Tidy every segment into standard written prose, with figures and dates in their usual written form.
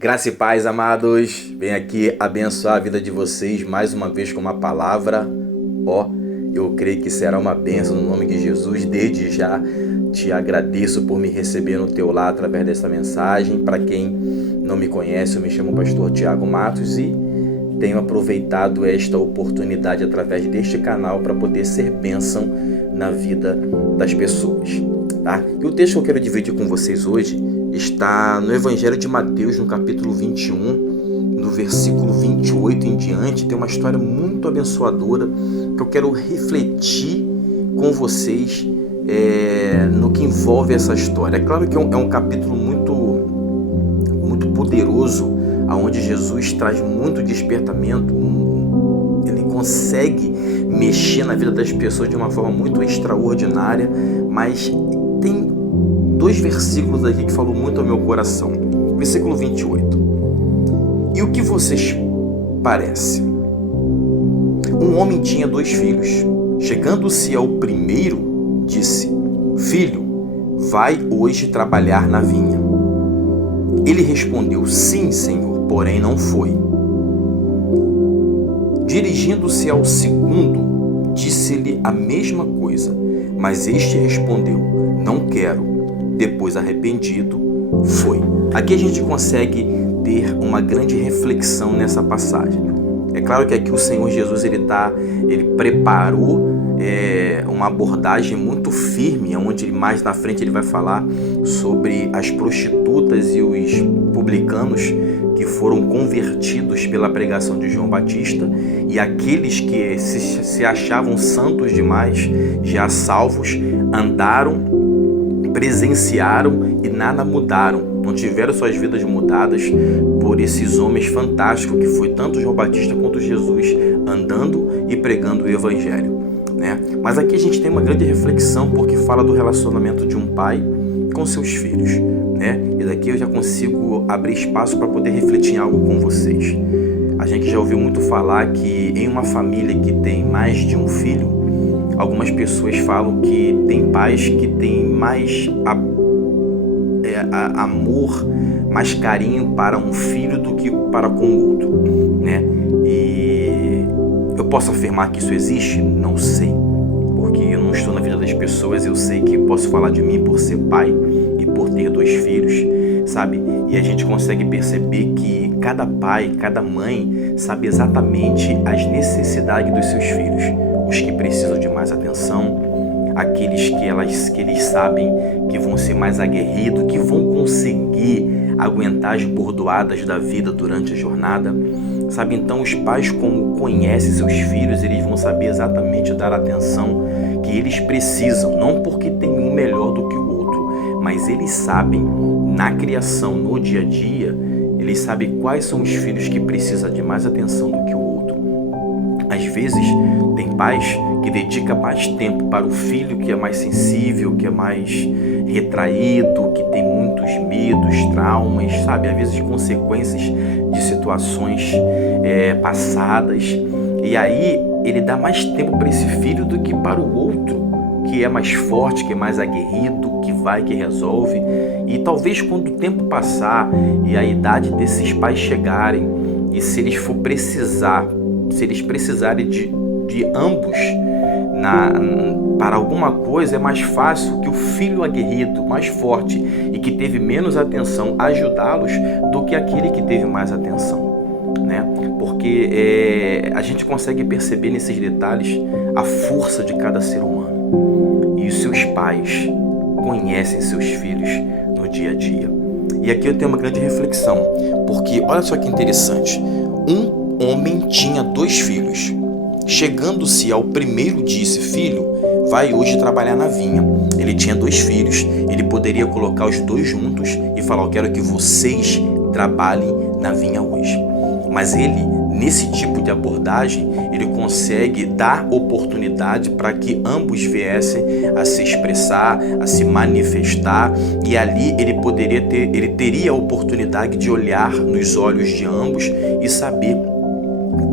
Graça e paz, amados. Venho aqui abençoar a vida de vocês mais uma vez com uma palavra. Eu creio que será uma bênção no nome de Jesus. Desde já te agradeço por me receber no teu lar através dessa mensagem. Para quem não me conhece, eu me chamo Pastor Tiago Matos e tenho aproveitado esta oportunidade através deste canal para poder ser bênção na vida das pessoas. Tá? E o texto que eu quero dividir com vocês hoje está no Evangelho de Mateus, no capítulo 21, no versículo 28 em diante. Tem uma história muito abençoadora que eu quero refletir com vocês no que envolve essa história. É claro que é um capítulo muito poderoso, onde Jesus traz muito despertamento. Ele consegue mexer na vida das pessoas de uma forma muito extraordinária, mas tem dois versículos aqui que falam muito ao meu coração. Versículo 28. E o que vocês parece? Um homem tinha 2 filhos. Chegando-se ao primeiro, disse: Filho, vai hoje trabalhar na vinha. Ele respondeu: Sim, Senhor, porém não foi. Dirigindo-se ao segundo, disse-lhe a mesma coisa, mas este respondeu: Não quero. Depois, arrependido, foi. Aqui a gente consegue ter uma grande reflexão nessa passagem. É claro que aqui o Senhor Jesus ele preparou uma abordagem muito firme, onde mais na frente ele vai falar sobre as prostitutas e os publicanos que foram convertidos pela pregação de João Batista, e aqueles que se achavam santos demais, já salvos, andaram, presenciaram e nada mudaram, não tiveram suas vidas mudadas por esses homens fantásticos que foi tanto João Batista quanto Jesus andando e pregando o Evangelho, né? Mas aqui a gente tem uma grande reflexão, porque fala do relacionamento de um pai com seus filhos, né? E daqui eu já consigo abrir espaço para poder refletir em algo com vocês. A gente já ouviu muito falar que em uma família que tem mais de um filho, algumas pessoas falam que tem pais que têm mais amor, mais carinho para um filho do que para com o outro, né? E eu posso afirmar que isso existe? Não sei, porque eu não estou na vida das pessoas. Eu sei que posso falar de mim por ser pai e por ter 2 filhos, sabe? E a gente consegue perceber que cada pai, cada mãe sabe exatamente as necessidades dos seus filhos. Os que precisam de mais atenção, aqueles que eles sabem que vão ser mais aguerridos, que vão conseguir aguentar as bordoadas da vida durante a jornada, sabe? Então os pais, como conhecem seus filhos, eles vão saber exatamente dar a atenção que eles precisam, não porque tem um melhor do que o outro, mas eles sabem, na criação, no dia a dia, eles sabem quais são os filhos que precisam de mais atenção do que o outro. Às vezes, tem pais que dedicam mais tempo para o filho que é mais sensível, que é mais retraído, que tem muitos medos, traumas, sabe? Às vezes, consequências de situações passadas. E aí, ele dá mais tempo para esse filho do que para o outro, que é mais forte, que é mais aguerrido, que vai, que resolve. E talvez quando o tempo passar e a idade desses pais chegarem, e se eles precisarem de ambos para alguma coisa, é mais fácil que o filho aguerrido, mais forte e que teve menos atenção ajudá-los do que aquele que teve mais atenção, né? Porque a gente consegue perceber nesses detalhes a força de cada ser humano, e os seus pais conhecem seus filhos no dia a dia. E aqui eu tenho uma grande reflexão, porque olha só que interessante. Um homem tinha 2 filhos. Chegando-se ao primeiro, disse: Filho, vai hoje trabalhar na vinha. Ele tinha 2 filhos. Ele poderia colocar os 2 juntos e falar: eu quero que vocês trabalhem na vinha hoje. Mas ele, nesse tipo de abordagem, ele consegue dar oportunidade para que ambos viessem a se expressar, a se manifestar, e ali ele teria a oportunidade de olhar nos olhos de ambos e saber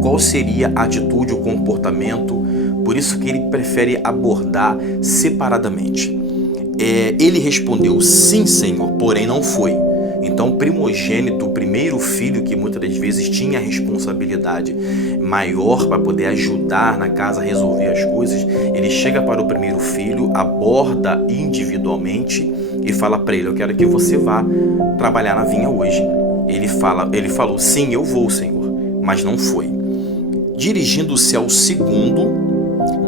qual seria a atitude, o comportamento. Por isso que ele prefere abordar separadamente. Ele respondeu: Sim, Senhor, porém não foi. Então, o primogênito, o primeiro filho, que muitas das vezes tinha a responsabilidade maior para poder ajudar na casa a resolver as coisas, ele chega para o primeiro filho, aborda individualmente e fala para ele: eu quero que você vá trabalhar na vinha hoje. Ele falou: sim, eu vou, Senhor, mas não foi. Dirigindo-se ao segundo,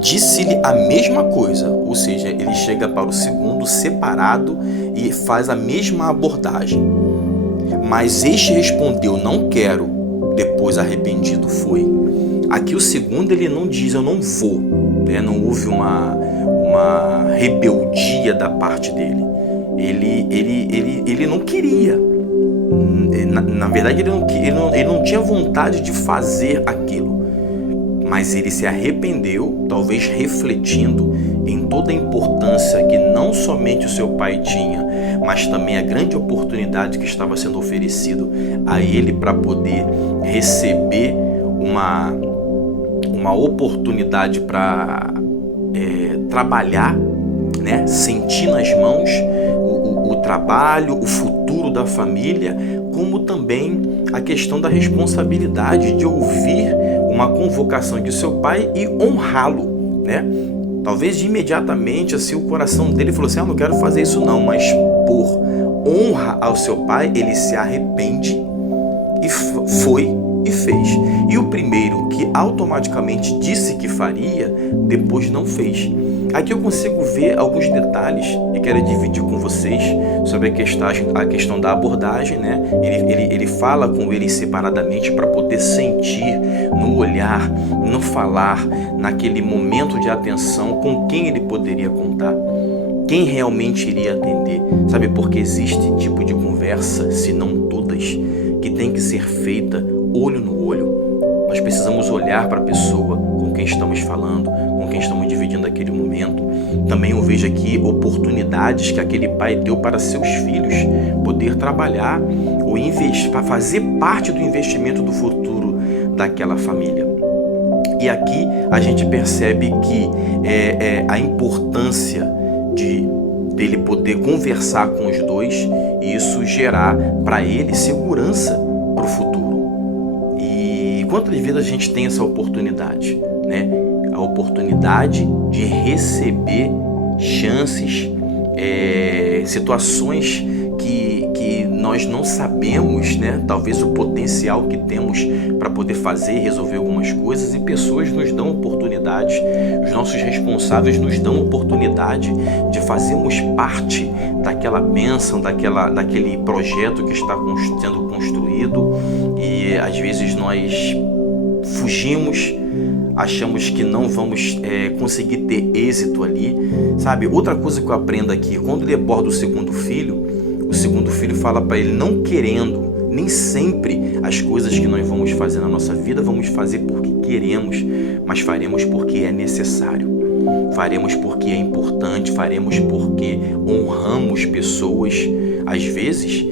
disse-lhe a mesma coisa, ou seja, ele chega para o segundo separado e faz a mesma abordagem. Mas este respondeu: não quero. Depois, arrependido, foi. Aqui o segundo, ele não diz: eu não vou, né? Não houve uma rebeldia da parte dele. Ele não queria. Na verdade, ele não tinha vontade de fazer aquilo. Mas ele se arrependeu, talvez refletindo em toda a importância que não somente o seu pai tinha, mas também a grande oportunidade que estava sendo oferecido a ele para poder receber uma oportunidade para trabalhar, né? Sentir nas mãos o trabalho, o futuro da família, como também a questão da responsabilidade de ouvir uma convocação de seu pai e honrá-lo, né? Talvez imediatamente assim o coração dele falou assim: não quero fazer isso não, mas por honra ao seu pai, ele se arrepende e foi e fez. E o primeiro, que automaticamente disse que faria, depois não fez. Aqui eu consigo ver alguns detalhes e quero dividir com vocês sobre a questão da abordagem, né? Ele fala com eles separadamente para poder sentir no olhar, no falar, naquele momento de atenção com quem ele poderia contar, quem realmente iria atender, sabe? Porque existe tipo de conversa, se não todas, que tem que ser feita olho no olho. Nós precisamos olhar para a pessoa com quem estamos falando, com quem estamos dividindo aquele momento. Também eu vejo aqui oportunidades que aquele pai deu para seus filhos poder trabalhar ou fazer parte do investimento do futuro daquela família. E aqui a gente percebe que a importância dele poder conversar com os dois e isso gerar para ele segurança para o futuro. E quantas vezes a gente tem essa oportunidade, né? A oportunidade de receber chances, situações que nós não sabemos, né? Talvez o potencial que temos para poder fazer e resolver algumas coisas, e pessoas nos dão oportunidades, os nossos responsáveis nos dão oportunidade de fazermos parte daquela bênção, daquele projeto que está sendo construído, e às vezes nós fugimos, achamos que não vamos conseguir ter êxito ali, sabe? Outra coisa que eu aprendo aqui, quando ele aborda o segundo filho fala para ele: não querendo, nem sempre as coisas que nós vamos fazer na nossa vida vamos fazer porque queremos, mas faremos porque é necessário, faremos porque é importante, faremos porque honramos pessoas. Às vezes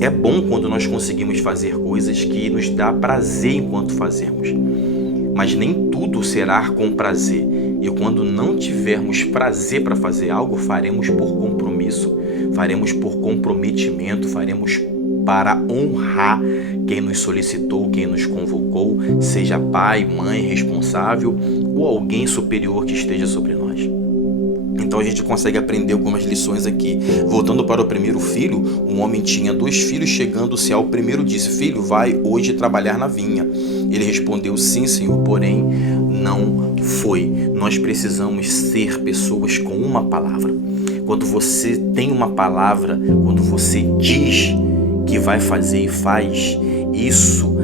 é bom quando nós conseguimos fazer coisas que nos dá prazer enquanto fazemos, mas nem tudo será com prazer. E quando não tivermos prazer para fazer algo, faremos por compromisso, faremos por comprometimento, faremos para honrar quem nos solicitou, quem nos convocou, seja pai, mãe, responsável ou alguém superior que esteja sobre nós. Então a gente consegue aprender algumas lições aqui. Voltando para o primeiro filho, um homem tinha 2 filhos, chegando-se ao primeiro disse: filho, vai hoje trabalhar na vinha. Ele respondeu: sim, senhor, porém não foi. Nós precisamos ser pessoas com uma palavra. Quando você tem uma palavra, quando você diz que vai fazer e faz, isso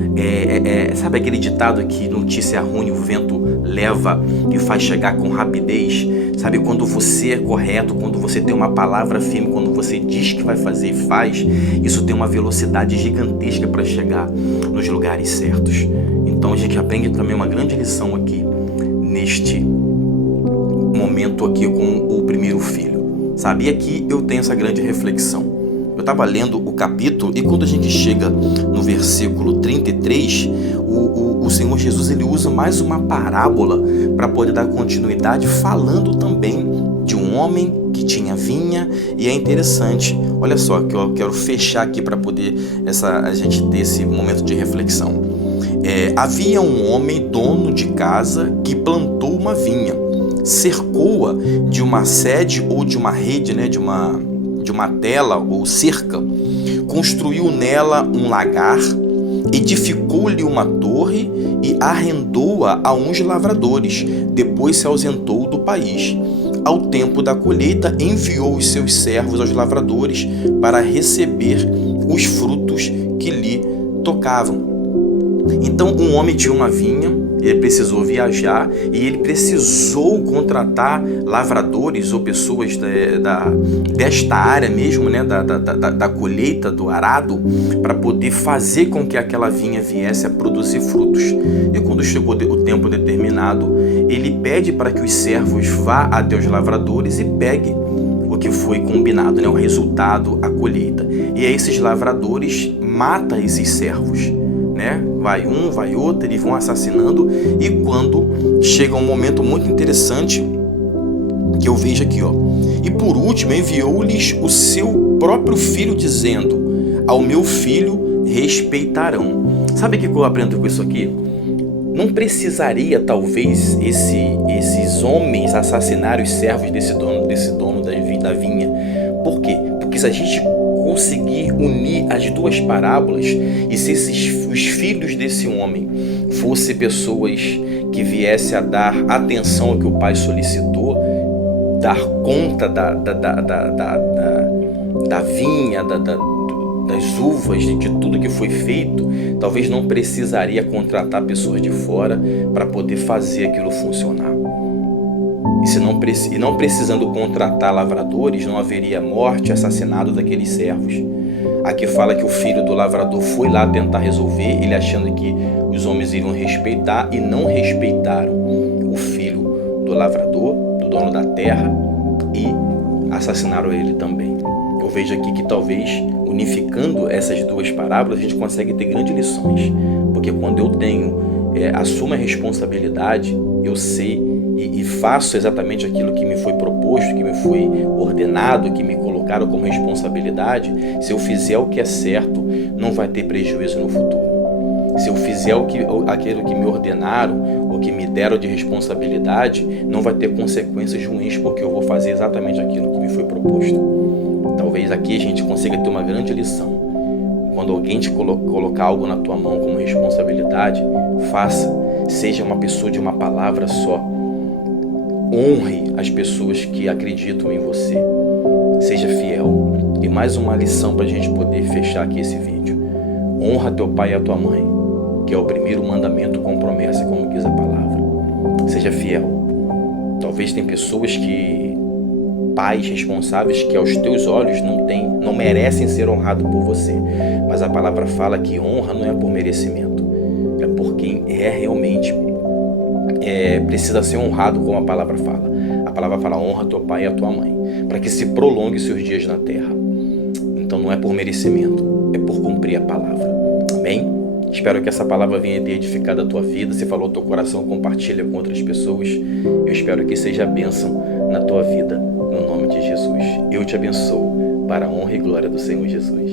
sabe aquele ditado que notícia ruim o vento leva e faz chegar com rapidez? Sabe, quando você é correto, quando você tem uma palavra firme, quando você diz que vai fazer e faz, isso tem uma velocidade gigantesca para chegar nos lugares certos. Então a gente aprende também uma grande lição aqui, neste momento aqui com o primeiro filho. Sabe, e aqui eu tenho essa grande reflexão. Eu estava lendo o capítulo e quando a gente chega no versículo 33, o Senhor Jesus ele usa mais uma parábola para poder dar continuidade, falando também de um homem que tinha vinha, e é interessante, olha só, que eu quero fechar aqui para poder a gente ter esse momento de reflexão. Havia um homem dono de casa que plantou uma vinha, cercou-a de uma sede ou de uma rede, né, de uma tela ou cerca, construiu nela um lagar, edificou-lhe uma torre e arrendou-a a uns lavradores, depois se ausentou do país. Ao tempo da colheita, enviou os seus servos aos lavradores para receber os frutos que lhe tocavam. Então, um homem tinha uma vinha, ele precisou viajar e ele precisou contratar lavradores ou pessoas desta área mesmo, né, da colheita, do arado, para poder fazer com que aquela vinha viesse a produzir frutos. E quando chegou o tempo determinado, ele pede para que os servos vá até os lavradores e pegue o que foi combinado, né, o resultado, a colheita. E aí esses lavradores matam esses servos. Vai um, vai outro, eles vão assassinando, e quando chega um momento muito interessante que eu vejo aqui, e por último enviou-lhes o seu próprio filho, dizendo: ao meu filho respeitarão. Sabe o que eu aprendo com isso aqui? Não precisaria talvez esses homens assassinarem os servos desse dono da vinha. Por quê? Porque se a gente conseguir unir as duas parábolas, e se os filhos desse homem fossem pessoas que viessem a dar atenção ao que o pai solicitou, dar conta da vinha, das uvas, de tudo que foi feito, talvez não precisaria contratar pessoas de fora para poder fazer aquilo funcionar. E não precisando contratar lavradores, não haveria morte e assassinato daqueles servos. Aqui fala que o filho do lavrador foi lá tentar resolver, ele achando que os homens iriam respeitar, e não respeitaram o filho do lavrador, do dono da terra, e assassinaram ele também. Eu vejo aqui que talvez, unificando essas duas parábolas, a gente consegue ter grandes lições. Porque quando eu assumo a responsabilidade, eu sei e faço exatamente aquilo que me foi proposto, que me foi ordenado, que me colocaram como responsabilidade. Se eu fizer o que é certo, não vai ter prejuízo no futuro. Se eu fizer aquilo que me ordenaram ou que me deram de responsabilidade, não vai ter consequências ruins, porque eu vou fazer exatamente aquilo que me foi proposto. Talvez aqui a gente consiga ter uma grande lição. Quando alguém te colocar algo na tua mão como responsabilidade, faça. Seja uma pessoa de uma palavra só. Honre as pessoas que acreditam em você. Seja fiel. E mais uma lição para a gente poder fechar aqui esse vídeo. Honra teu pai e a tua mãe, que é o primeiro mandamento com promessa, como diz a palavra. Seja fiel. Talvez tem pessoas pais responsáveis que aos teus olhos não merecem ser honrados por você. Mas a palavra fala que honra não é por merecimento. É por quem realmente precisa ser honrado, como a palavra fala. A palavra fala: honra teu pai e a tua mãe, para que se prolongue seus dias na terra. Então não é por merecimento, é por cumprir a palavra. Amém? Espero que essa palavra venha ter edificado a tua vida. Se falou ao teu coração, compartilha com outras pessoas. Eu espero que seja bênção na tua vida, no nome de Jesus. Eu te abençoo, para a honra e glória do Senhor Jesus.